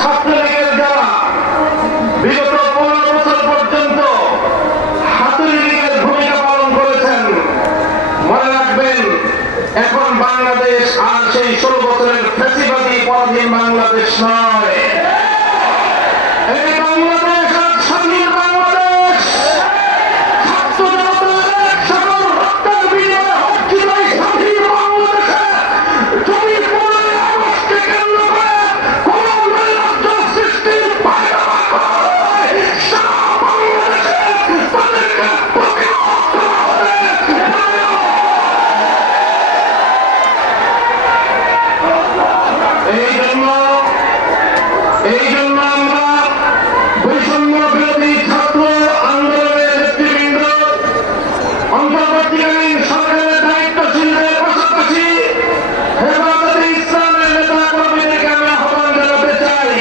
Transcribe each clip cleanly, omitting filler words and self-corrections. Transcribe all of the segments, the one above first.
ছাত্রলীগের যারা বিগত 15 বছর পর্যন্ত হাতুড়ি লীগের ভূমিকা পালন করেছেন, মনে রাখবেন এখন বাংলাদেশ আর সেই 16 বছরের ফ্যাসিবাদী পরাধীন বাংলাদেশ নয়। এই বাংলাদেশ আর স্বাধীন বাংলাদেশ। ছাত্র জনতার সকল রক্তের বিনিময়ে অর্জিত এই স্বাধীন বাংলাদেশে যদি 15 আগস্টকে কেন্দ্র করে কোন নৈরাজ্য সৃষ্টির পায়তারা করা হয়, সারা বাংলাদেশে তাদেরকে প্রতিহত করা হবে। এই জন্য আমরা বৈষম্য বিরোধী ছাত্র আন্দোলনের নেতৃবৃন্দ অন্তর্বর্তীকালীন সরকারের দায়িত্বশীলদের পাশাপাশি হেফাজতে ইসলামের নেতা কর্মীদেরকে আমি আহ্বান জানাতে চাই,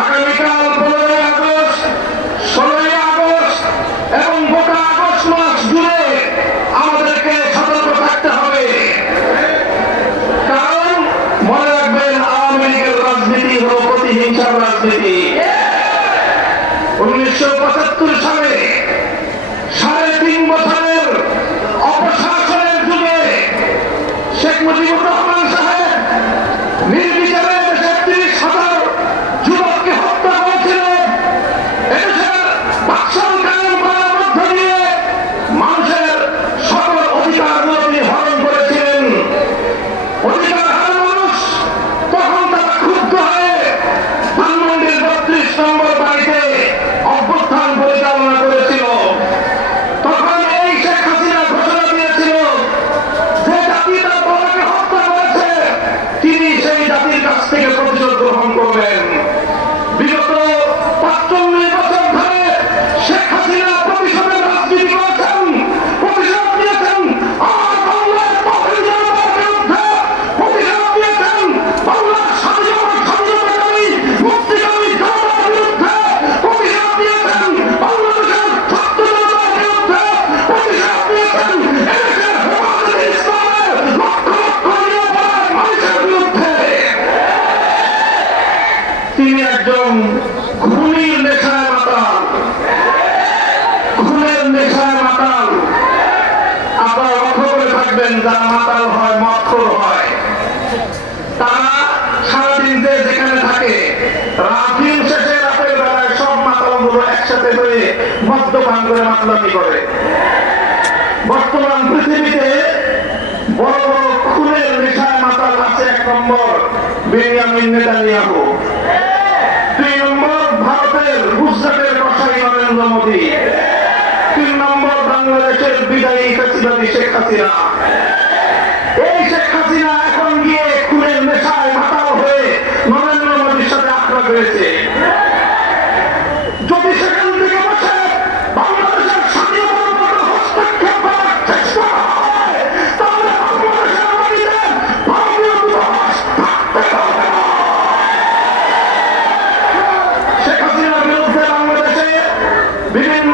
আগামীকাল 15 আগস্ট, 16 আগস্ট এবং গোটা আগস্ট মাস জুড়ে আমাদেরকে সতর্ক থাকতে হবে। কারণ মনে রাখবেন, আওয়ামী লীগের রাজনীতি হল প্রতিহিংসার রাজনীতি। 1975 সালে 3.5 বছরের অপশাসনের যুগে শেখ মুজিবুর রহমান সাহেব নির্বিচারে দেশের 30,000 যুবককে হত্যা করেছিলেন। এদেশের বাকশাল কায়েম করার মধ্য দিয়ে মানুষের সকল অধিকারগুলো তিনি হরণ করেছিলেন। অধিকারহারা মানুষ তখন তারা ক্ষুব্ধ হয়ে ধানমন্ডির 32 নম্বর বাড়িতে অভ্যুত্থান পরিচালনা করেছিল। তখন এই শেখ হাসিনা ঘোষণা দিয়েছিল যে জাতি তার বাবাকে হত্যা করেছে তিনি সেই জাতির কাছ থেকে প্রতিশোধ গ্রহণ করবেন। বিগত 45 বছর ধরে শেখ হাসিনা প্রতিশোধের রাজনীতি করেছেন, প্রতিশোধ দিয়েছেন আমার বাংলার তৌহিদ জনতার বিরুদ্ধে, প্রতিশোধ দিয়েছেন বাংলার স্বাধীনতাকামী মুক্তিকামী জনতার বিরুদ্ধে, প্রতিশোধ দিয়েছেন বাংলাদেশের ছাত্র জনতার বিরুদ্ধে, প্রতিশোধ দিয়েছেন এদেশের হেফাজতে ইসলামের লক্ষ লক্ষ নিরপরাধ মানুষের বিরুদ্ধে। তিনি একজন খুনির নেশায় মাতাল, খুনের নেশায় মাতাল। আপনারা লক্ষ্য করে থাকবেন, যারা মাতাল হয়, মদখোর হয়, তারা সারাদিন যে যেখানে থাকে রাতের শেষে রাতের বেলায় সব মাতালগুলো একসাথে হয়ে মদ্যপান করে মাতলামি করে। বর্তমান পৃথিবীতে বড় বড় খুনের নেশায় মাতাল আছে। 1 নম্বর বেনিয়ামিন নেতানিয়াহু, 2 নম্বর ভারতের গুজরাটের কসাই নরেন্দ্র মোদী, 3 নম্বর বাংলাদেশের বিদায়ী ফ্যাসিবাদী শেখ হাসিনা। এই শেখ হাসিনা এখন গিয়ে খুনের নেশায় মাতাল হয়ে নরেন্দ্র মোদীর সাথে আখড়া করেছে। যদি সেখান থেকে বসে বাংলাদেশের স্বাধীনতার উপর হস্তক্ষেপ করার চেষ্টা হয়, তাহলে বাংলাদেশের মাটিতে ভারতীয় দূতাবাস থাকতে পারবে না। শেখ হাসিনার বিরুদ্ধে বাংলাদেশে বিভিন্ন